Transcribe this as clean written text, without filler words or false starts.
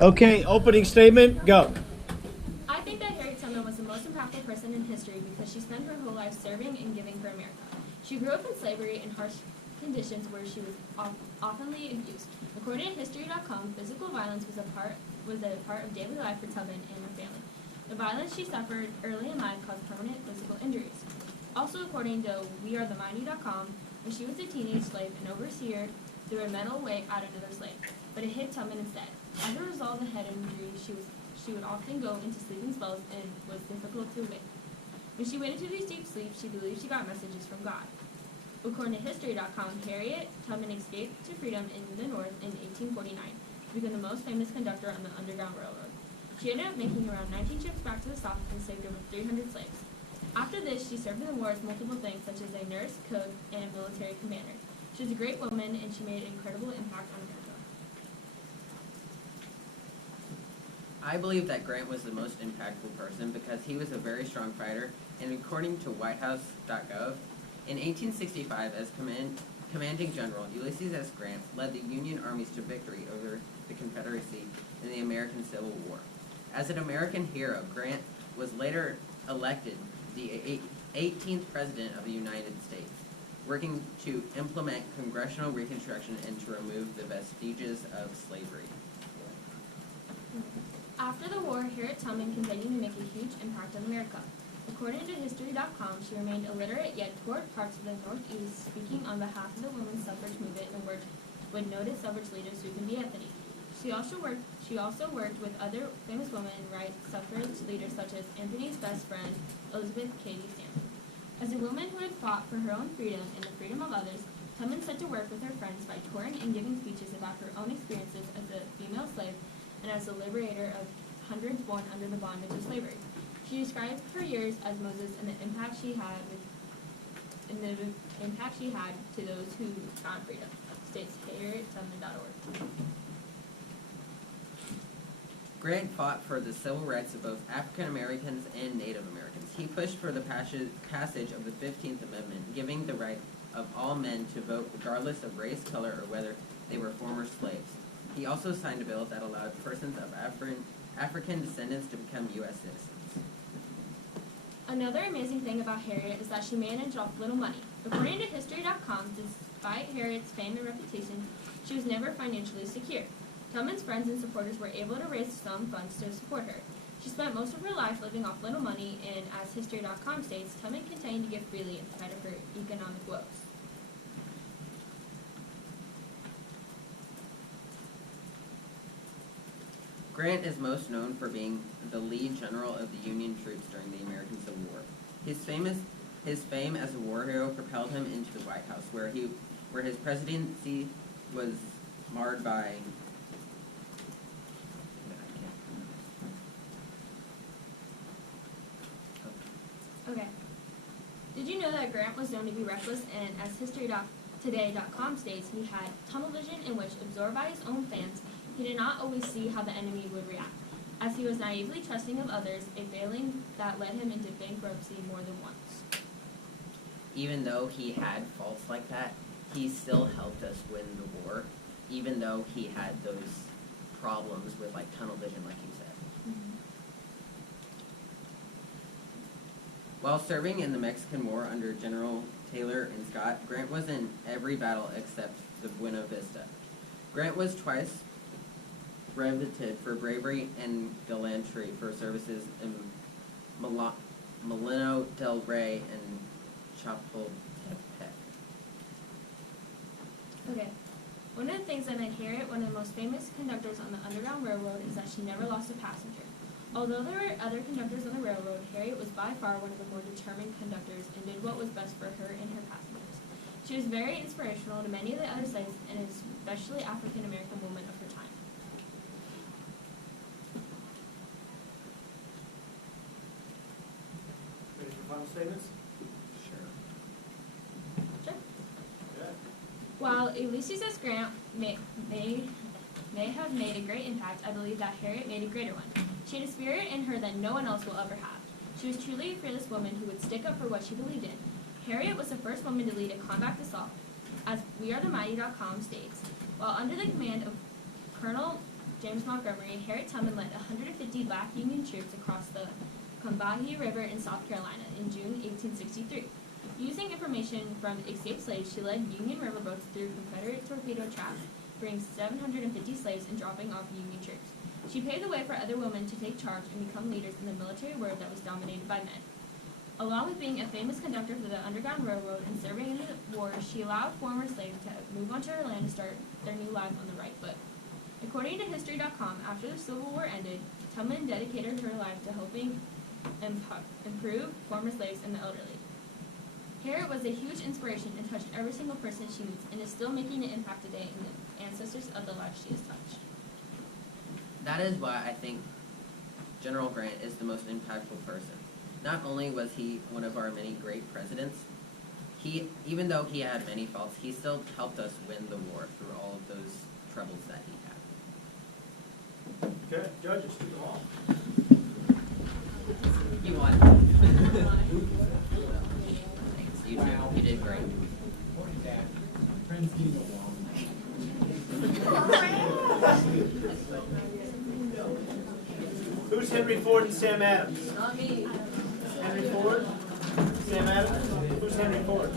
Okay, opening statement, go. I think that Harriet Tubman was the most impactful person in history because she spent her whole life serving and giving for America. She grew up in slavery in harsh conditions where she was oftenly abused. According to History.com, physical violence was a part of daily life for Tubman and her family. The violence she suffered early in life caused permanent physical injuries. Also, according to WeAreTheMighty.com, when she was a teenage slave, an overseer threw a metal weight at another slave, but it hit Tubman instead. As a result of the head injury, she would often go into sleeping spells and was difficult to awake. When she went into these deep sleeps, she believed she got messages from God. According to History.com, Harriet Tubman escaped to freedom in the North in 1849 to become the most famous conductor on the Underground Railroad. She ended up making around 19 trips back to the South and saved over 300 slaves. After this, she served in the war as multiple things, such as a nurse, cook, and a military commander. She was a great woman, and she made an incredible impact on America. I believe that Grant was the most impactful person because he was a very strong fighter, and according to WhiteHouse.gov, in 1865, as commanding general, Ulysses S. Grant led the Union armies to victory over the Confederacy in the American Civil War. As an American hero, Grant was later elected the 18th President of the United States, working to implement congressional Reconstruction and to remove the vestiges of slavery. After the war, Harriet Tubman continued to make a huge impact on America. According to History.com, she remained illiterate yet toured parts of the Northeast, speaking on behalf of the women's suffrage movement and worked with noted suffrage leaders Susan B. Anthony. She also worked with other famous women rights suffrage leaders such as Anthony's best friend, Elizabeth Cady Stanton. As a woman who had fought for her own freedom and the freedom of others, Tubman set to work with her friends by touring and giving speeches about her own experiences as a female slave and as the liberator of hundreds born under the bondage of slavery. She described her years as Moses and the impact she had to those who found freedom. States HarrietTubman.org. Grant fought for the civil rights of both African Americans and Native Americans. He pushed for the passage of the 15th Amendment, giving the right of all men to vote regardless of race, color, or whether they were former slaves. He also signed a bill that allowed persons of African descendants to become U.S. citizens. Another amazing thing about Harriet is that she managed off little money. According to History.com, despite Harriet's fame and reputation, she was never financially secure. Tubman's friends and supporters were able to raise some funds to support her. She spent most of her life living off little money, and as History.com states, Tubman continued to give freely in spite of her economic woes. Grant is most known for being the lead general of the Union troops during the American Civil War. His fame as a war hero propelled him into the White House, where his presidency was marred by Okay. Did you know that Grant was known to be reckless, and as HistoryToday.com states, he had tunnel vision in which, absorbed by his own fans, he did not always see how the enemy would react, as he was naively trusting of others, a failing that led him into bankruptcy more than once. Even though he had faults like that, he still helped us win the war, even though he had those problems with like tunnel vision, like you said. Mm-hmm. While serving in the Mexican War under General Taylor and Scott, Grant was in every battle except the Buena Vista. Grant was twice brevetted for bravery and gallantry for services in Molino del Rey and Chapultepec. Okay. One of the things that made Harriet one of the most famous conductors on the Underground Railroad is that she never lost a passenger. Although there were other conductors on the railroad, Harriet was by far one of the more determined conductors and did what was best for her and her passengers. She was very inspirational to many of the other slaves, and especially African American women of her time. Ready for final statements? Sure. Sure. Yeah. While Ulysses S. Grant may have made a great impact, I believe that Harriet made a greater one. She had a spirit in her that no one else will ever have. She was truly a fearless woman who would stick up for what she believed in. Harriet was the first woman to lead a combat assault, as WeAreTheMighty.com states. While under the command of Colonel James Montgomery, Harriet Tubman led 150 black Union troops across the Combahee River in South Carolina in June 1863. Using information from escaped slaves, she led Union riverboats through Confederate torpedo traps, bringing 750 slaves and dropping off Union troops. She paved the way for other women to take charge and become leaders in the military world that was dominated by men. Along with being a famous conductor for the Underground Railroad and serving in the war, she allowed former slaves to move onto her land and start their new lives on the right foot. According to History.com, after the Civil War ended, Tubman dedicated her life to helping improve former slaves and the elderly. Harriet was a huge inspiration and touched every single person she meets, and is still making an impact today in the ancestors of the lives she has touched. That is why I think General Grant is the most impactful person. Not only was he one of our many great presidents, even though he had many faults, he still helped us win the war through all of those troubles that he had. Okay, judges, do the ball. You won. Thanks, you too. You did great. Who's Henry Ford and Sam Adams? Not me. Henry Ford? Sam Adams? Who's Henry Ford?